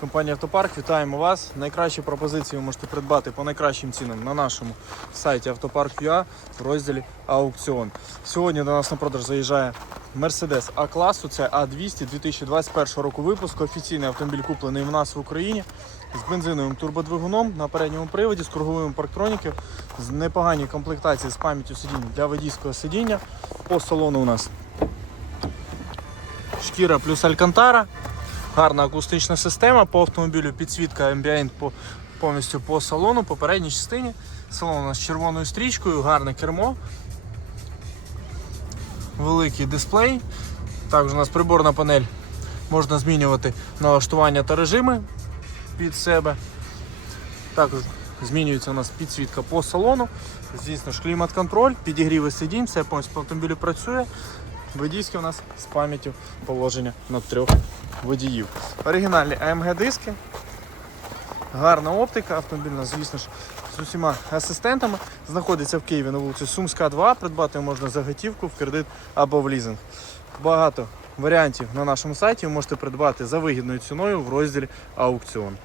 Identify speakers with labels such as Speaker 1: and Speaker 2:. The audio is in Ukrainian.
Speaker 1: Компанія Автопарк, вітаємо вас. Найкращі пропозиції ви можете придбати по найкращим цінам на нашому сайті Автопарк.ua в розділі Аукціон. Сьогодні до нас на продаж заїжджає Mercedes А-класу, це А200 2021 року випуску. Офіційний автомобіль куплений в нас в Україні з бензиновим турбодвигуном на передньому приводі, з круговими парктроніків, з непоганій комплектації з пам'яттю сидінь для водійського сидіння. По салону у нас шкіра плюс алькантара. Гарна акустична система по автомобілю, підсвітка ambient по, повністю по салону, по передній частині. Салон у нас з червоною стрічкою, гарне кермо. Великий дисплей. Також у нас приборна панель. Можна змінювати налаштування та режими під себе. Також змінюється у нас підсвітка по салону. Звісно ж, клімат-контроль, підігріви сидінь, все повністю по автомобілю працює. Водійське у нас з пам'яттю положення на трьох водіїв. Оригінальні AMG диски. Гарна оптика, автомобільна, звісно ж, з усіма асистентами. Знаходиться в Києві на вулиці Сумська 2. Придбати можна за готівку в кредит або в лізинг. Багато варіантів на нашому сайті ви можете придбати за вигідною ціною в розділі аукціон.